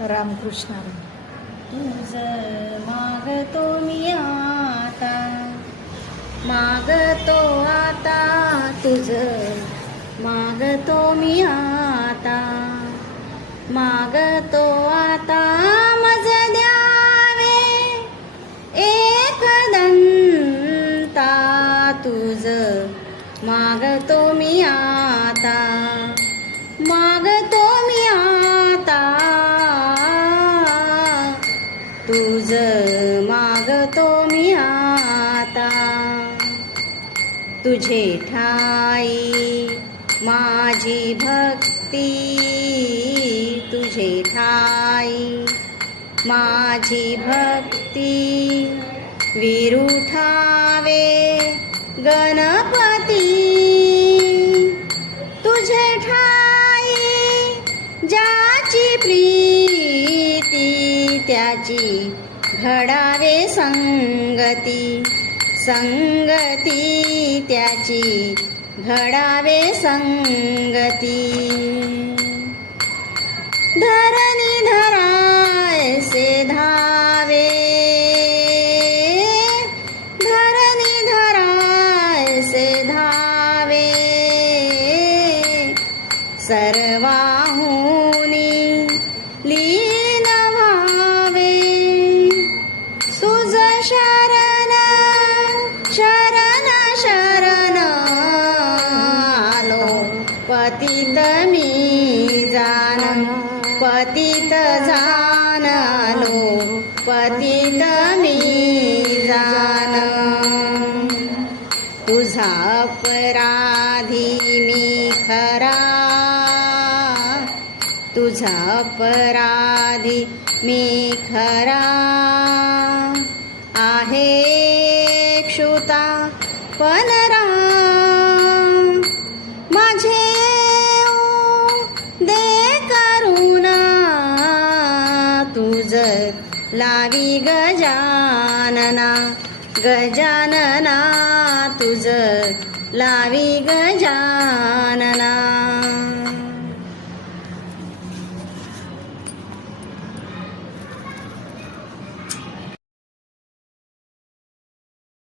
रामकृष्ण. तुझ मागतो मी आता, मागतो आता तुझ मागतो मी आता, मागतो आता मज द्यावे एकदंता. तुझ मागतो मी आता, मागतो मी आता, तुझ मागतो मी आता. तुझे ठाई माझी भक्ती, तुझे ठाई माझी भक्ती. विरुठावे गणपती, तुझे ठाई ज्याची प्रीती, त्याची घडावे संगती, संगती त्याची घडावे संगती. धरणी धरायसे धावे, धरणी धरायसे धावे. सर्वाहुनी लीन व्हावे, तुझ शरण शरण शरण आलो. पतित मी जान, पतित जान आलो, पतित मी जान. तुझा अपराधी मी खरा, तुझा अपराधी मी खरा. आहे क्षुता पनरा, माझे दे करुणा. तुझ लावी गजानना, गजानना तुझ लावी गजानना.